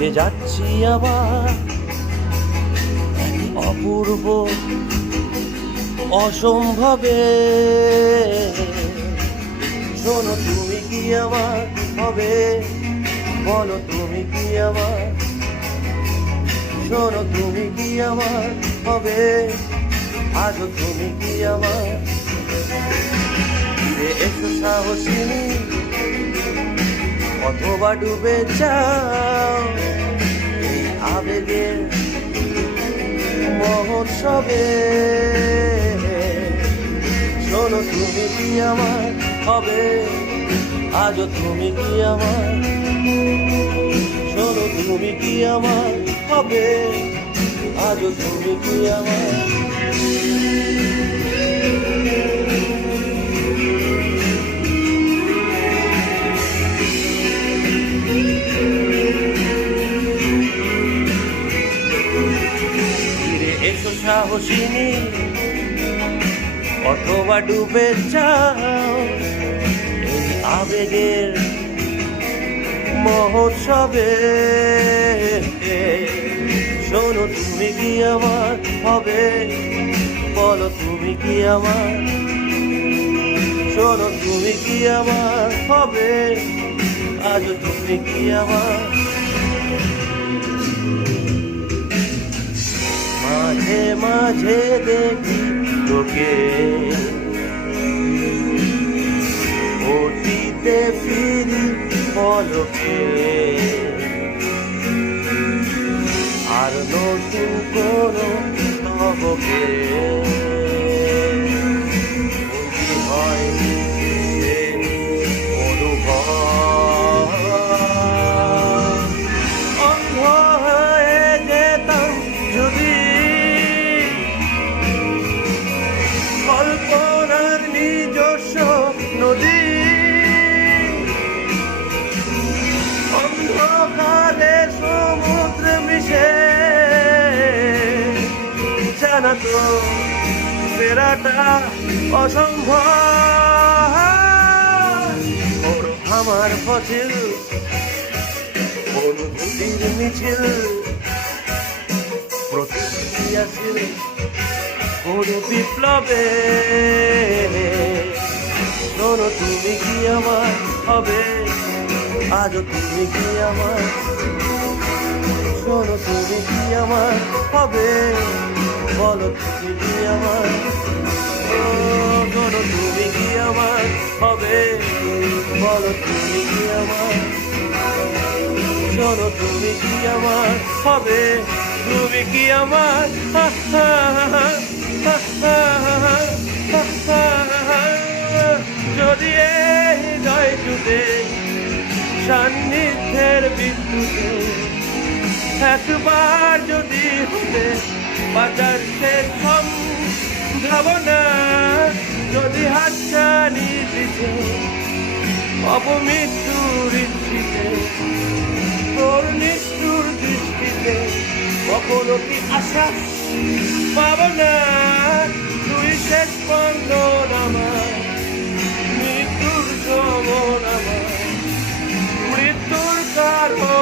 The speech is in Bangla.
বুঝে যাচ্ছি আবার অপূর্ব অসম্ভবে। শোনো তুমি কি আমার হবে, বলো তুমি কি আমার, শোনো তুমি কি আমার হবে, আজও তুমি কি আমার। ফিরে এসো সাহসিনী, অথবা ডুবে যাও এই আবেগের মহোৎসবে। শোনো তুমি কি আমার হবে, আজও তুমি কি আমার, শোনো তুমি কি আমার হবে, আজও তুমি কি আমার। ফিরে এসো সাহসিনী, অথবা ডুবে যাও এই আবেগের মহোৎসবে। শোনো তুমি কি আমার হবে, বলো তুমি কি আমার, শোনো তুমি কি আমার হবে, আজও তুমি কি আমার। মাঝে মাঝে দেখি তোকে অতীতে ফিরি পলকে, আর নতুন কোনো তবকে হয় সে অনুভব। অন্ধ হয়ে যেতাম যদি কল্পনার নিজস্ব নদী, অন্ধকারে সমুদ্র মিশে জানা তো ফেরাটা অসম্ভব। আমার ফসিল অনুভূতির মিছিল, প্রতিক্রিয়াশীল কোনো বিপ্লবে। শোনো তুমি কি আমার হবে, আজও তুমি কি আমার, শোনো তুমি কি আমার হবে, বলো তুমি কি আমার, শোনো তুমি কি আমার হবে, বলো তুমি কি আমার, শোনো তুমি কি আমার হবে, তুমি কি আমার। যদি এই হৃদয় জুড়ে সান্নিধ্যের বিদ্যুতে একবার যদি হতে বাঁচার শেষ সম্ভাবনা, যদি হাতছানি দিতে অপমৃত্যুর ইচ্ছিতে, তোর নিষ্ঠুর দৃষ্টিতে কখনো কি আশা পাব না। তুই শেষ স্পন্দন আমার, মৃত্যুর সমন আমার, মৃত্যুর কারণ।